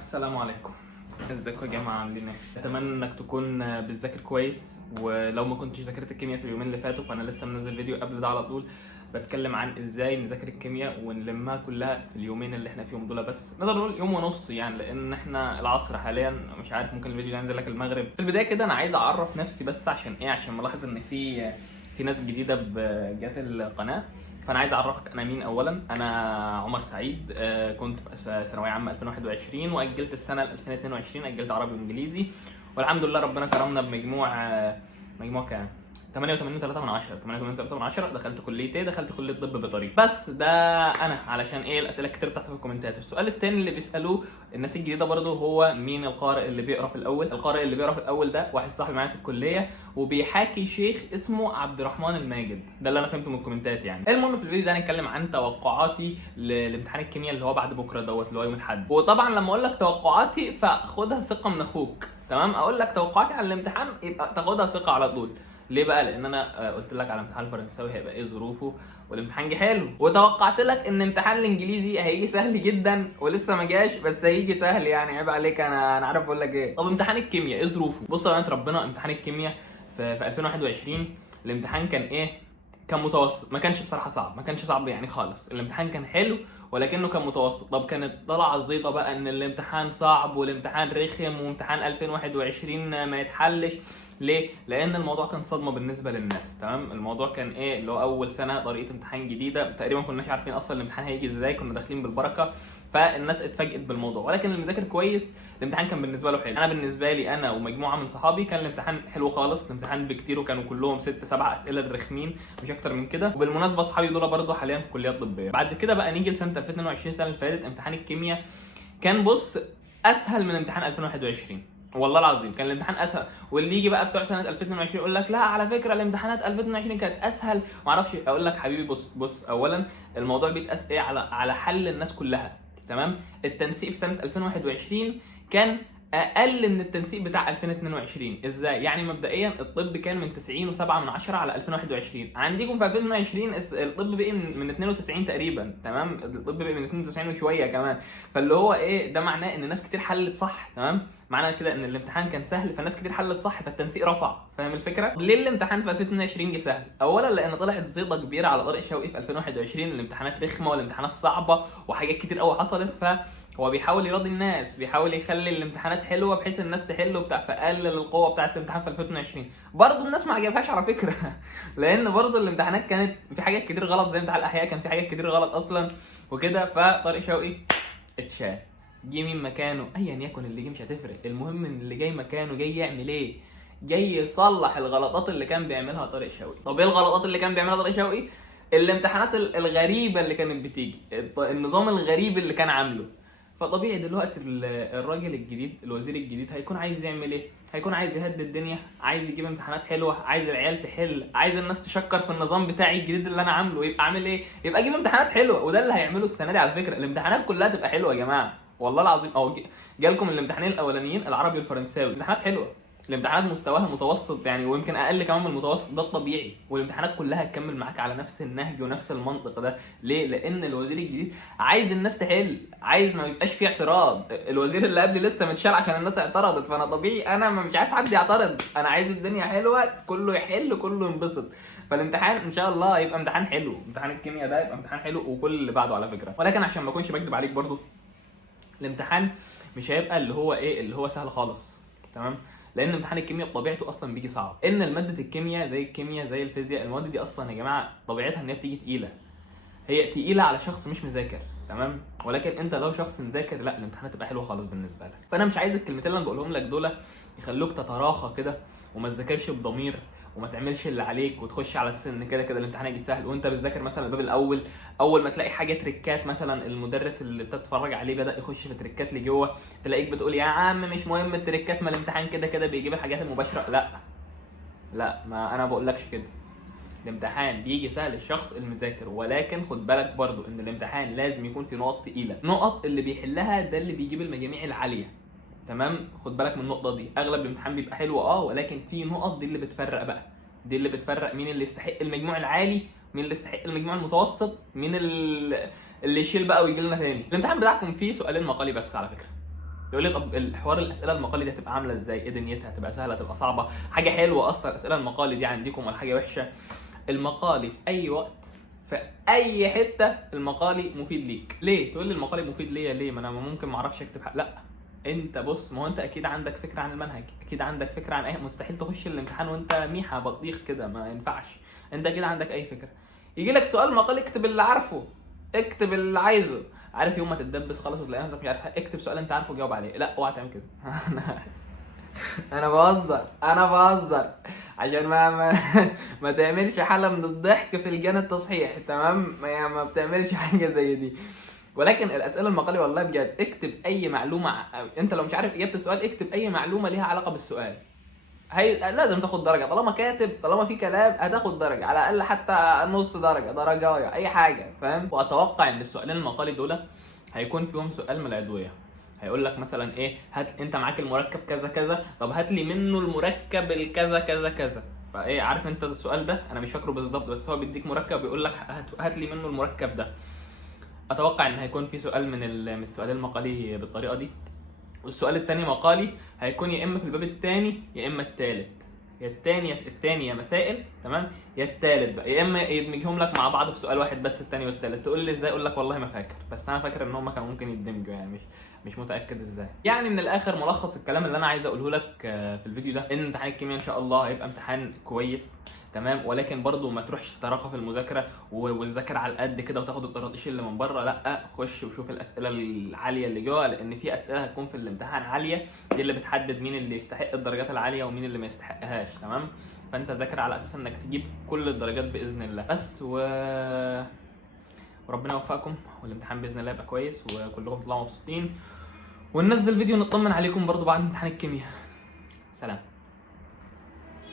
السلام عليكم. ازيكم يا جماعه، عاملين ايه؟ اتمنى انك تكون بتذاكر كويس، ولو ما كنتش ذاكرت الكيمياء في اليومين اللي فاتوا فانا لسه منزل فيديو قبل ده على طول بتكلم عن ازاي نذاكر الكيمياء ونلمها كلها في اليومين اللي احنا فيهم دول، بس نقدر نقول يوم ونص يعني، لان احنا العصر حاليا، مش عارف ممكن الفيديو ده ينزل لك المغرب. في البدايه كده انا عايز اعرف نفسي بس عشان ايه، عشان ملاحظ ان في ناس جديده جت القناه، فانا عايز اعرفك انا مين. اولا انا عمر سعيد، كنت في ثانويه عامه 2021 واجلت السنه ل 2022، اجلت عربي وانجليزي، والحمد لله ربنا كرمنا بمجموع كام 88.3 دخلت كليه ايه؟ دخلت كليه طب بيطري. بس ده انا علشان ايه، الاسئله كتير بتحصل في الكومنتات. السؤال الثاني اللي بيسالوه الناس الجديده برضه هو مين القارئ اللي بيقرا في الاول؟ القارئ اللي بيقرا في الاول ده واحد صاحبي معايا في الكليه وبيحاكي شيخ اسمه عبد الرحمن الماجد، ده اللي انا فهمته من الكومنتات يعني. المهم في الفيديو ده هنتكلم عن توقعاتي لامتحان الكيمياء اللي هو بعد بكره دوت، اللي هو يوم الاحد. وطبعا لما اقول لك توقعاتي فخدها ثقه من اخوك، تمام؟ اقول لك توقعاتي على الامتحان يبقى تاخدها ثقه على طول. ليه بقى؟ لان انا قلت لك على امتحان الفرنساوي هيبقى ايه ظروفه، والامتحان جه حلو، وتوقعت لك ان امتحان الانجليزي هيجي سهل جدا ولسه ما جاش، بس هيجي سهل يعني، عيب عليك، انا عارف اقول لك ايه. طب امتحان الكيمياء ايه ظروفه؟ بص يا بنت ربنا، امتحان الكيمياء في 2021 الامتحان كان ايه؟ كان متوسط، ما كانش بصراحه صعب، ما كانش صعب يعني خالص. الامتحان كان حلو ولكنه كان متوسط. طب كانت طالعه الزيطه بقى ان الامتحان صعب والامتحان رخم وامتحان 2021 ما يتحلش. ليه؟ لان الموضوع كان صدمه بالنسبه للناس، تمام؟ الموضوع كان ايه، اللي هو اول سنه طريقه امتحان جديده، تقريبا كناش عارفين اصلا الامتحان هيجي ازاي، كنا داخلين بالبركه، فالناس اتفاجئت بالموضوع. ولكن اللي مذاكر كويس الامتحان كان بالنسبه له حلو. انا بالنسبه لي انا ومجموعه من صحابي كان الامتحان حلو خالص، الامتحان بكتير وكانوا كلهم 6 7 اسئله رخمين مش اكتر من كده. وبالمناسبه اصحابي دول برضه حاليا في كليات طبيه. بعد كده بقى نيجي لسنه 2022، السنه اللي فاتت، امتحان الكيمياء كان بص اسهل من امتحان 2021 والله العظيم، كان الامتحان اسهل. واللي يجي بقى بتوع سنه 2022 يقول لك لا على فكره الامتحانات 2022 كانت اسهل، ما اعرفش. اقول لك حبيبي بص اولا الموضوع بيتقاس ايه، على حل الناس كلها، تمام؟ التنسيق في سنه 2021 كان اقل من التنسيق بتاع 2022. ازاي يعني؟ مبدئيا الطب كان من 90.7 على 2021، عندكم في 2020 الطب بقي من 92 تقريبا، تمام؟ الطب بقي من 92 وشويه كمان. فاللي هو ايه ده، معناه ان ناس كتير حلت صح، تمام؟ معنى كده ان الامتحان كان سهل فالناس كتير حلت صح فالتنسيق رفع، فاهم الفكره؟ ليه الامتحان في 2022 جه سهل؟ اولا لان طلعت زيطه كبيره على طارق شوقي في 2021، الامتحانات رخمه والامتحانات صعبه وحاجات كتير قوي حصلت، فهو بيحاول يراضي الناس، بيحاول يخلي الامتحانات حلوه بحيث الناس تحل وبتاع، فقلل القوه بتاعه الامتحان في 2020. برضه الناس ما عجبهاش على فكره لان برضه الامتحانات كانت في حاجات كتير غلط، زي امتحان الاحياء كان في حاجات كتير غلط اصلا وكده، فطارق شوقي اتشال. جه مين مكانه؟ ايا يكن اللي جه مش هتفرق، المهم ان اللي جاي مكانه جاي يعمل ايه؟ جاي يصلح الغلطات اللي كان بيعملها طارق شوقي. طب ايه الغلطات اللي كان بيعملها طارق شوقي؟ الامتحانات الغريبه اللي كانت بتيجي، النظام الغريب اللي كان عامله. فطبيعي دلوقتي الراجل الجديد، الوزير الجديد، هيكون عايز يعمل ايه؟ هيكون عايز يهدي الدنيا، عايز يجيب امتحانات حلوه، عايز العيال تحل، عايز الناس تشكر في النظام بتاعي الجديد اللي انا عامله. يبقى عامل ايه؟ يبقى اجيب امتحانات حلوه، وده اللي هيعمله السنه دي على فكره. الامتحانات كلها تبقى حلوه يا جماعه والله العظيم. او جالكم الامتحانين الاولانيين العربي والفرنساوي امتحانات حلوه، الامتحانات مستواها متوسط يعني، ويمكن اقل كمان من المتوسط، ده الطبيعي. والامتحانات كلها هتكمل معاك على نفس النهج ونفس المنطق ده. ليه؟ لان الوزير الجديد عايز الناس تحل، عايز ما يبقاش فيه اعتراض. الوزير اللي قبلي لسه متشال عشان الناس اعترضت، فانا طبيعي انا مش عايز حد يعترض، انا عايز الدنيا حلوه، كله يحل كله ينبسط. فالامتحان ان شاء الله يبقى امتحان حلو، امتحان الكيمياء ده يبقى امتحان حلو، وكل اللي بعده على فكره. ولكن عشان ما اكونش بكذب عليك برضو، الامتحان مش هيبقى اللي هو ايه، اللي هو سهل خالص، تمام؟ لان امتحان الكيمياء بطبيعته اصلا بيجي صعب. ان الماده الكيمياء زي الفيزياء، المواد دي اصلا يا جماعه طبيعتها ان هي بتيجي تقيله، هي تقيله على شخص مش مذاكر، تمام؟ ولكن انت لو شخص مذاكر لا، الامتحانات تبقى حلوه خالص بالنسبه لك. فانا مش عايز الكلمتين اللي انا بقولهم لك دول يخلوك تتراخى كده وما تذاكرش بضمير وما تعملش اللي عليك وتخش على اساس ان كده الامتحان هيجي سهل، وانت بتذاكر مثلا الباب الاول، اول ما تلاقي حاجه تريكات، مثلا المدرس اللي انت بتتفرج عليه بدا يخش في تريكات لجوه، تلاقيك بتقول يا عم مش مهم التريكات، ما الامتحان كده بيجيب الحاجات المباشره. لا ما انا بقولكش كده، الامتحان بيجي سهل الشخص المذاكر، ولكن خد بالك برضو ان الامتحان لازم يكون في نقط تقيله، نقط اللي بيحلها ده اللي بيجيب المجاميع العاليه، تمام؟ خد بالك من النقطه دي. اغلب الامتحان بيبقى حلو ولكن في نقط دي اللي بتفرق بقى، دي اللي بتفرق مين اللي يستحق المجموع العالي، مين اللي يستحق المجموع المتوسط، مين اللي يشيل بقى ويجي لنا تاني. الامتحان بتاعكم فيه سؤالين مقالي بس على فكره، يقول لي طب الحوار الاسئله المقالي دي هتبقى عامله ازاي؟ ايه دنيتها؟ هتبقى سهله؟ هتبقى صعبه؟ حاجه حلوه اصلا الاسئله المقالي دي عندكم ولا حاجه وحشه؟ المقالي في اي وقت في اي حته المقالي مفيد ليك. ليه تقول لي المقالي مفيد ليا؟ ليه؟ ما انا ممكن ما اعرفش اكتب حاجه. لا، انت بص، ما هو انت اكيد عندك فكره عن المنهج، اكيد عندك فكره عن اي، مستحيل تخش الامتحان وانت ميحه بطيخ كده، ما ينفعش. انت اكيد عندك اي فكره. يجي لك سؤال مقالي، اكتب اللي عارفه، اكتب اللي عايزه. عارف يوم ما تتدبس خالص وتلاقي نفسك مش عارف، اكتب سؤال انت عارفه جاوب عليه. لا اوعى تعمل كده. انا بهزر، انا بهزر عشان ما تعملش حاله من الضحك في لجان التصحيح، تمام؟ ما بتعملش حاجه زي دي. ولكن الاسئله المقالي والله بجد، اكتب اي معلومه. انت لو مش عارف اجابه السؤال اكتب اي معلومه ليها علاقه بالسؤال، هي لازم تاخد درجه. طالما كاتب، طالما في كلام، هتاخد درجه على الاقل، حتى نص درجه، درجه، اي حاجه، فاهم؟ واتوقع ان السؤالين المقالي دول هيكون فيهم سؤال من العضويه. هيقول لك مثلا ايه، هات انت معاك المركب كذا كذا، طب هات لي منه المركب الكذا كذا كذا. فايه، عارف انت السؤال ده انا مش فاكره بالظبط، بس هو بيديك مركب بيقول لك هات لي منه المركب ده. اتوقع ان هيكون في سؤال من السؤال المقالي بالطريقه دي. والسؤال التاني مقالي هيكون يا اما في الباب التاني يا اما التالت، يا التاني يا مسائل، تمام، يا التالت بقى، يا اما يدمجهم لك مع بعض في سؤال واحد بس التاني والتالت. تقول لي ازاي؟ اقول لك والله ما فاكر، بس انا فاكر ان هم كانوا ممكن يندمجوا، يعني مش متاكد ازاي. يعني من الاخر ملخص الكلام اللي انا عايز اقوله لك في الفيديو ده، ان امتحان الكيمياء ان شاء الله هيبقى امتحان كويس، تمام، ولكن برضو ما تروحش تتراخى في المذاكره وتذاكر على القد كده وتاخد الطراطيش اللي من بره. لا، خش وشوف الاسئله العاليه اللي جوه، لان في اسئله هتكون في الامتحان عاليه، دي اللي بتحدد مين اللي يستحق الدرجات العاليه ومين اللي ما يستحقهاش، تمام؟ فانت ذاكر على اساس انك تجيب كل الدرجات باذن الله. بس وربنا يوفقكم، والامتحان باذن الله يبقى كويس وكلكم تطلعوا مبسوطين، وننزل فيديو نطمن عليكم برضو بعد امتحان الكيمياء. سلام.